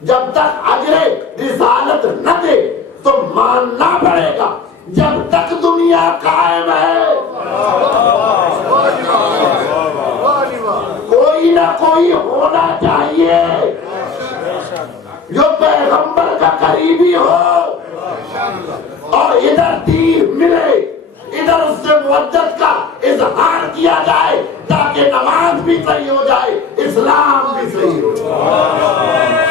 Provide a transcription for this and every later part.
جب تک اجر رسالت نہ دے تو ماننا پڑے گا جب تک دنیا قائم ہے کوئی نہ کوئی ہونا چاہیے جو پیغمبر کا قریبی ہو اور ادھر دین ملے ادھر اس سے مودت کا اظہار کیا جائے تاکہ نماز بھی صحیح ہو جائے اسلام بھی صحیح ہو جائے.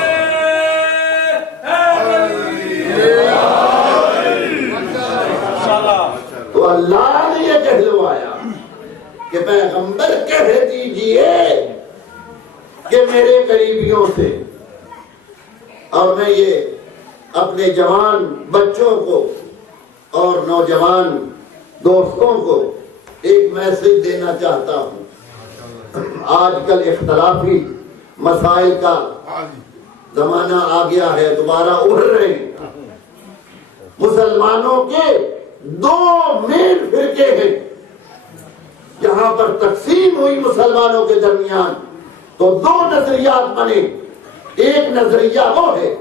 تو اللہ نے یہ کہلوایا کہ پیغمبر کہہ دیجئے کہ میرے قریبیوں سے اور میں یہ اپنے جوان بچوں کو اور نوجوان دوستوں کو ایک میسج دینا چاہتا ہوں. آج کل اختلافی مسائل کا زمانہ آ گیا ہے دوبارہ ابھر رہے ہیں. مسلمانوں کے دو مین فرقے ہیں. جہاں پر تقسیم ہوئی مسلمانوں کے درمیان تو دو نظریات بنے. ایک نظریہ وہ ہے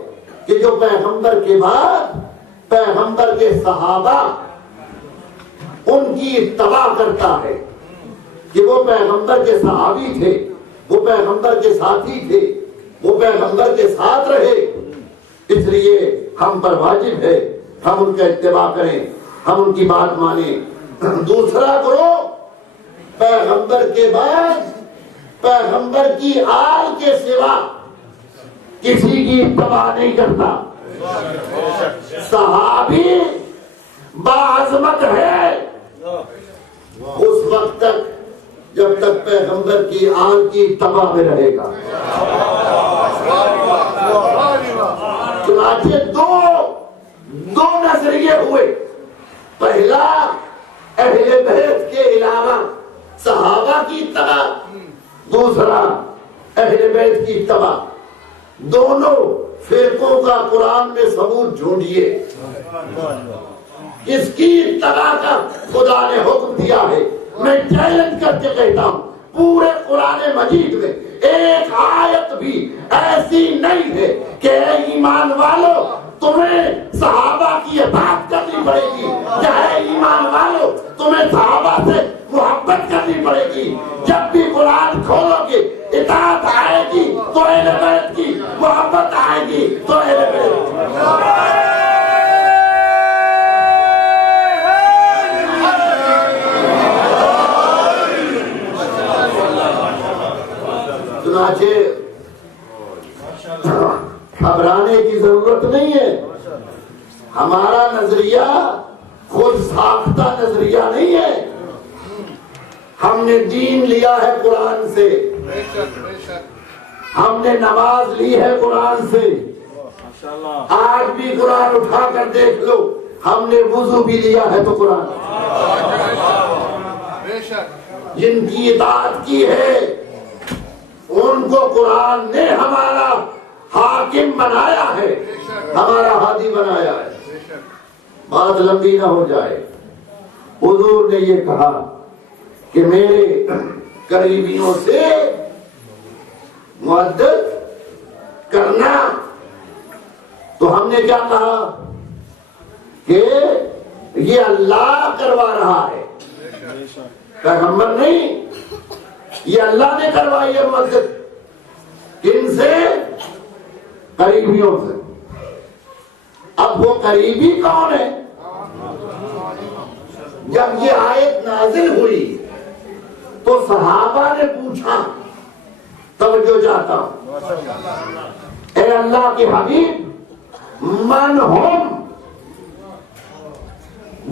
کہ جو پیغمبر کے بعد پیغمبر کے صحابہ ان کی اتباع کرتا ہے کہ وہ پیغمبر کے صحابی تھے وہ پیغمبر کے ساتھی تھے وہ پیغمبر کے ساتھ رہے اس لیے ہم پر واجب ہے ہم ان کا اتباع کریں ہم ان کی بات مانیں. دوسرا گروہ پیغمبر کے بعد پیغمبر کی آل کے سوا کسی کی اتباع نہیں کرتا. صحابی باعظمت ہے اس وقت تک جب تک پیغمبر کی آل کی اتباع میں رہے گا. چنانچہ دو نظریے ہوئے. پہلا اہل بیت کے علاوہ صحابہ کی اتباع دوسرا اہل بیت کی اتباع. دونوں فرقوں کا قرآن میں ثبوت ڈھونڈیے اس کی اتباع کا خدا نے حکم دیا ہے. میں چیلنج کر کے کہتا ہوں پورے قرآن مجید میں ایک آیت بھی ایسی نہیں ہے کہ اے ایمان والو تمہیں صحابہ کی اطاعت کرنی پڑے گی یا اے ایمان والو تمہیں صحابہ سے محبت کرنی پڑے گی. جب بھی قرآن کھولو گے اطاعت آئے گی تو اہل بیت کی محبت آئے گی تو اہل بیت چنانچہ گھبرانے کی ضرورت نہیں ہے. ہمارا نظریہ خود ساختہ نظریہ نہیں ہے. ہم نے دین لیا ہے قرآن سے ہم نے نماز لی ہے قرآن سے. آج بھی قرآن اٹھا کر دیکھ لو ہم نے وضو بھی لیا ہے تو قرآن. جن کی اطاعت کی ہے ان کو قرآن نے ہمارا حاکم بنایا ہے ہمارا ہادی بنایا ہے. بات لمبی نہ ہو جائے. حضور نے یہ کہا کہ میرے قریبیوں سے مودت کرنا تو ہم نے کیا کہا کہ یہ اللہ کروا رہا ہے پیغمبر نہیں. یہ اللہ نے کروائی ہے مودت کن سے قریبیوں سے. اب وہ قریبی کون ہے؟ جب یہ آیت نازل ہوئی تو صحابہ نے پوچھا توجہ چاہتا ہوں اے اللہ کے حبیب من ہم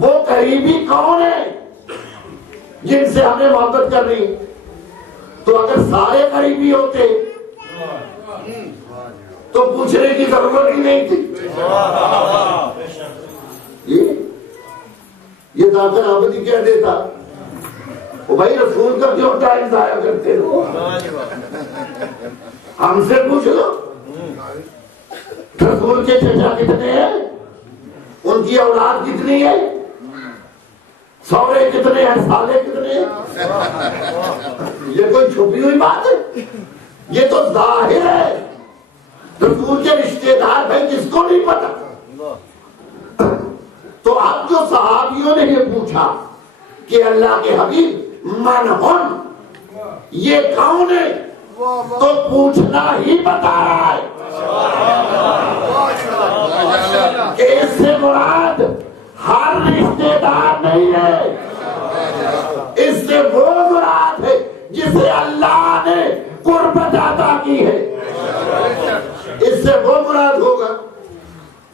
وہ قریبی کون ہے جن سے ہمیں محبت کرنی. تو اگر سارے قریبی ہوتے تو پوچھنے کی ضرورت ہی نہیں تھی. یہ ذاکر آبادی کہہ دیتا وہ بھائی رسول کا کیوں ٹائم ضائع کرتے ہو ہم سے پوچھ لو. رسول کے چچا کتنے ہیں ان کی اولاد کتنی ہے سورے کتنے ہیں سالے کتنے ہیں. یہ کوئی چھپی ہوئی بات ہے یہ تو ظاہر ہے رسول کے رشتے دار بھائی جس کو نہیں پتا. تو اب جو صحابیوں نے یہ پوچھا کہ اللہ کے حبیب من ہن، یہ کون ہے، تو پوچھنا ہی بتا رہا ہے کہ اس سے مراد ہر رشتے دار نہیں ہے، اس سے وہ مراد ہے جسے اللہ نے قربت عطا کی ہے، اس سے وہ مراد ہوگا.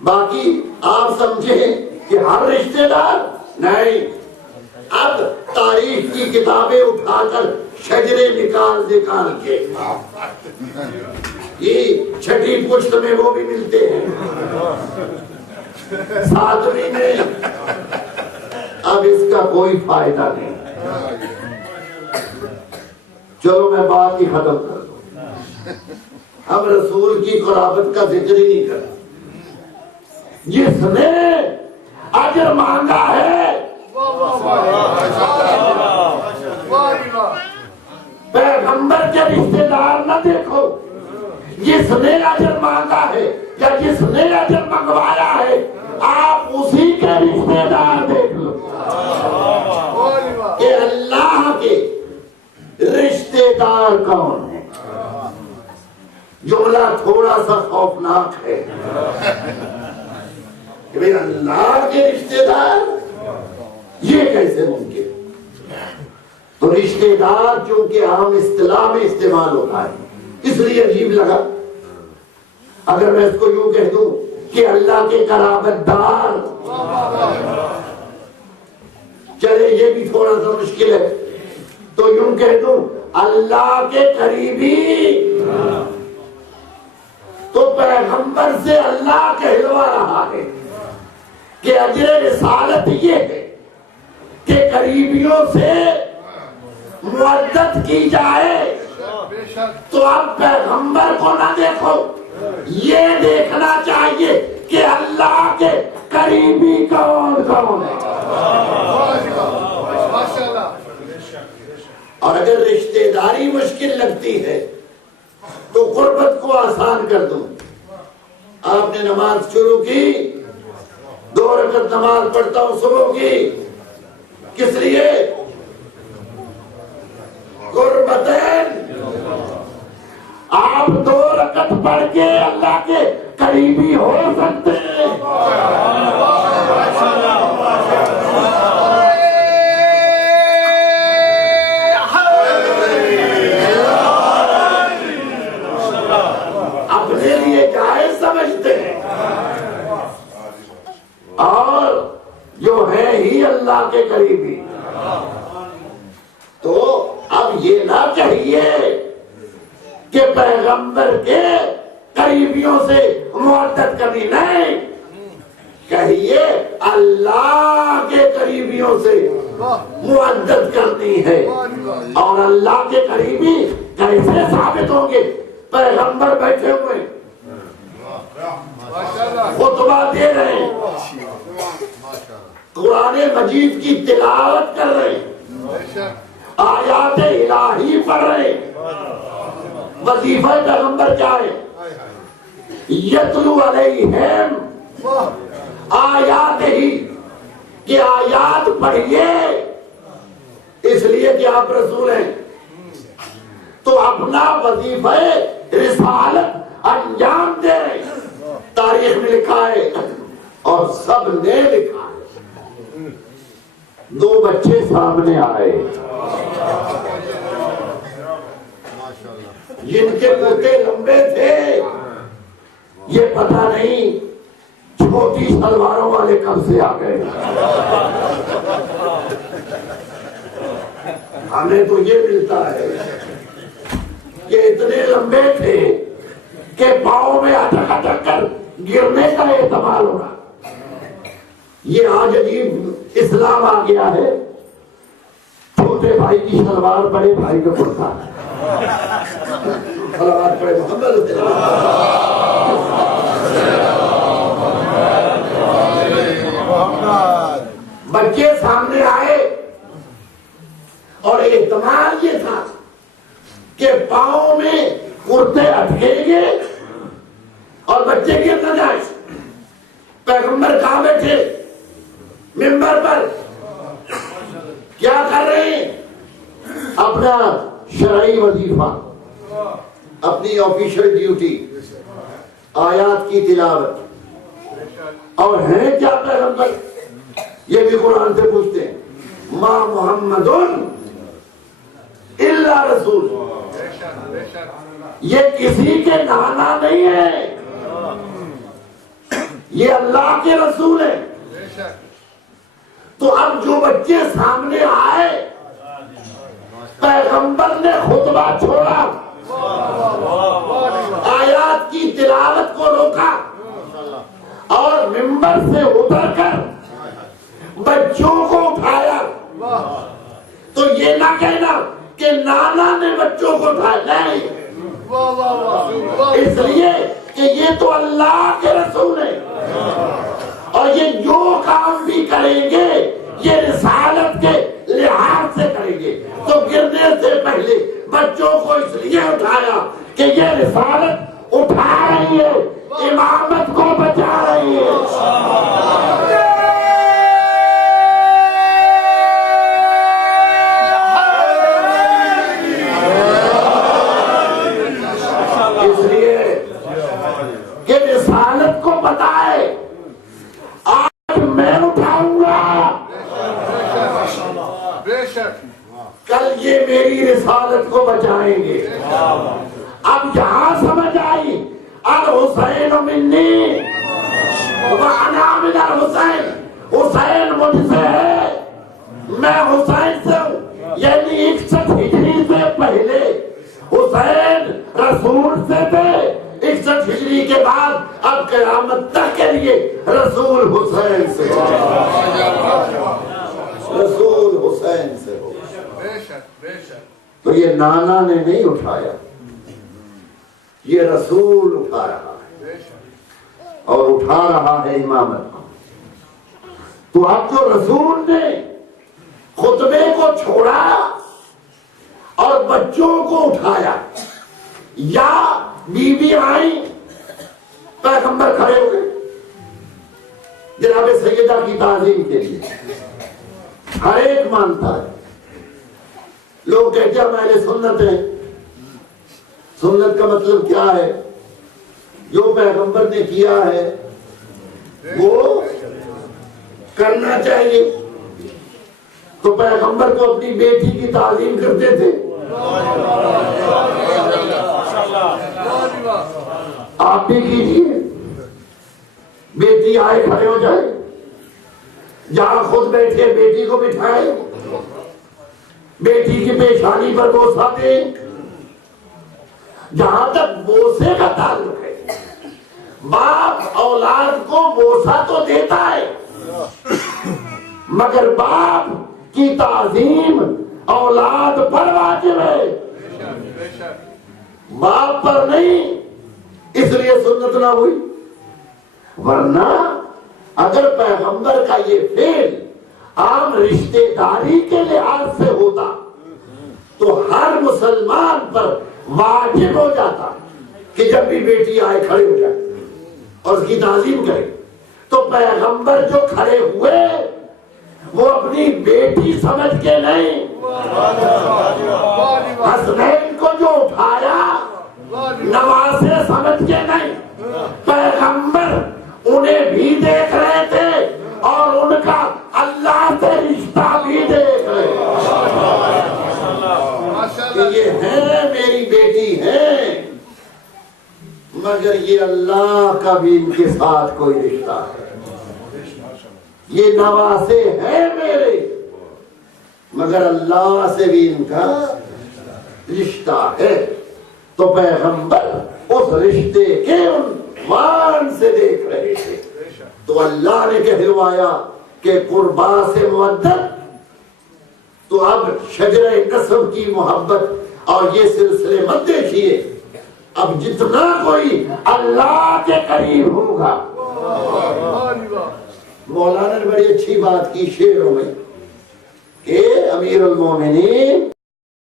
باقی آپ سمجھیں کہ ہر رشتے دار نہیں. اب تاریخ کی کتابیں اٹھا کر شجرے نکال کے یہ چھٹی پشت میں وہ بھی ملتے ہیں، ساتویں میں. اب اس کا کوئی فائدہ نہیں. چلو میں بات ہی ختم کر دوں. اب رسول کی قرابت کا ذکر ہی نہیں کرا. جس نے اجر مانگا ہے پیغمبر کے رشتے دار نہ دیکھو، جس نے اجر مانگا ہے یا جس نے اجر منگوایا ہے آپ اسی کے رشتے دار دیکھ لو کہ اللہ کے رشتے دار کون ہے. جملہ تھوڑا سا خوفناک ہے کہ بھئی اللہ کے رشتے دار، یہ کیسے ممکن؟ تو رشتے دار چونکہ عام اصطلاح میں استعمال ہوتا ہے اس لیے عجیب لگا. اگر میں اس کو یوں کہہ دوں کہ اللہ کے قرابت دار، چلے یہ بھی تھوڑا سا مشکل ہے، تو یوں کہہ دوں اللہ کے قریبی. تو پیغمبر سے اللہ کہلوا رہا ہے کہ اجر رسالت یہ ہے کہ قریبیوں سے مودت کی جائے. تو اب پیغمبر کو نہ دیکھو، یہ دیکھنا چاہیے کہ اللہ کے قریبی کون کون ہے. اور اگر رشتے داری مشکل لگتی ہے تو قربت کو آسان کر دوں. آپ نے نماز شروع کی، 2 رکعت نماز پڑھتا ہوں صبح کی، کس لیے؟ قربتین. آپ 2 رکعت پڑھ کے اللہ کے قریبی ہو سکتے ہیں. اپنے لیے جائز سمجھتے ہیں اور جو ہے ہی اللہ کے قریبی. تو اب یہ نہ کہیے کہ پیغمبر کے قریبیوں سے مودت کرنی، نہیں، کہیے اللہ کے قریبیوں سے مودت کرنی ہے. اور اللہ کے قریبی کیسے ثابت ہوں گے؟ پیغمبر بیٹھے ہوئے خطبہ دے رہے ہیں، قرآن مجید کی تلاوت کر رہے ہیں، آیات الہی پڑھ رہے ہیں. وظیفہ پیغمبر کیا ہے؟ یتلو علیہم آیات ہی، کہ آیات پڑھیے، اس لیے کہ آپ رسول ہیں. تو اپنا وظیفہ رسالت انجام دے رہے ہیں. تاریخ میں لکھا ہے اور سب نے لکھا ہے، 2 بچے سامنے آئے جن کے پوتے لمبے تھے. یہ پتہ نہیں چھوٹی سلواروں والے کب سے آ گئے. ہمیں تو یہ ملتا ہے کہ اتنے لمبے تھے کہ پاؤں میں اٹک اٹک کر گرنے کا احتمال ہوگا. یہ آج عجیب اسلام آ گیا ہے، چھوٹے بھائی کی سلوار بڑے بھائی کا کرتا ہے. بچے سامنے آئے اور احتمال یہ تھا کہ پاؤں میں کرتے اٹکیں گے بچے گر نہ جائیں. پیغمبر کہاں بیٹھے؟ منبر پر. کیا کر رہے ہیں؟ اپنا شرعی وظیفہ، اپنی آفیشل ڈیوٹی، آیات کی تلاوت. اور ہیں کیا پیغمبر؟ یہ بھی قرآن سے پوچھتے ہیں، ما محمد الا رسول. یہ کسی کے نانا نہیں ہے، یہ اللہ کے رسول ہے. تو اب جو بچے سامنے آئے، پیغمبر نے خطبہ چھوڑا، آیات کی تلاوت کو روکا اور منبر سے اتر کر بچوں کو اٹھایا. تو یہ نہ کہنا کہ نانا نے بچوں کو اٹھایا، نہیں، اس لیے کہ یہ تو اللہ کے رسول ہے اور یہ جو کام بھی کریں گے یہ رسالت کے لحاظ سے کریں گے. تو گرنے سے پہلے بچوں کو اس لیے اٹھایا کہ یہ رسالت اٹھا رہی ہے، امامت کو بچا رہی ہے. اس لیے کہ رسالت کو بتائے، آج میں اٹھاؤں گا، کل یہ میری رسالت کو بچائیں گے. اب یہاں سمجھ آئی، الحسین منی وانا من الحسین، حسین مجھ سے ہے، میں حسین سے ہوں. یعنی 61 ہجری سے پہلے حسین رسول سے تھے، 61 ہجری کے بعد اب قیامت تک کے لیے رسول حسین سے، رسول حسین سے ہو. تو یہ نانا نے نہیں اٹھایا، یہ رسول اٹھا رہا ہے اور اٹھا رہا ہے امامت کو. تو اب جو رسول نے خطبے کو چھوڑا اور بچوں کو اٹھایا، یا بیوی آئی، پیغمبر کھڑے ہوئے جناب سیدہ کی تعظیم کے لیے. ہر ایک مانتا ہے، لوگ کہتے ہیں ہمارے سنت ہے. سنت کا مطلب کیا ہے؟ جو پیغمبر نے کیا ہے وہ کرنا چاہیے. تو پیغمبر کو اپنی بیٹی کی تعظیم کرتے تھے، آپ بھی کیجیے. بیٹی آئے کھڑے ہو جائے، جہاں خود بیٹھے بیٹی کو بٹھائے، بیٹی کی پیشانی پر بوسہ دے. جہاں تک بوسے کا تعلق ہے، باپ اولاد کو بوسہ تو دیتا ہے، مگر باپ کی تعظیم اولاد پر واجب ہے، باپ پر نہیں. اس لیے سنت نہ ہوئی. ورنہ اگر پیغمبر کا یہ فعل عام رشتے داری کے لحاظ سے ہوتا تو ہر مسلمان پر واجب ہو جاتا کہ جب بھی بیٹی آئے کھڑے ہو جائے اور اس کی تعظیم کرے. تو پیغمبر جو کھڑے ہوئے وہ اپنی بیٹی سمجھ کے نہیں، حسنین کو جو اٹھایا نواسے سمجھ کے نہیں، پیغمبر انہیں بھی دیکھ رہے تھے اور ان کا اللہ سے رشتہ بھی دیکھ رہے کہ یہ ہے میری بیٹی ہے، مگر یہ اللہ کا بھی ان کے ساتھ کوئی رشتہ ہے. یہ نواسے ہیں میرے، مگر اللہ سے بھی ان کا رشتہ ہے. تو پیغمبر اس رشتے کے عنوان سے دیکھ رہے تھے. تو اللہ نے کہلوایا کہ قربا سے مودت. تو اب شجرہ نسب کی محبت اور یہ سلسلے مت دیکھیے. اب جتنا کوئی اللہ کے قریب ہوگا، مولانا نے بڑی اچھی بات کی شعروں میں کہ امیر المومنین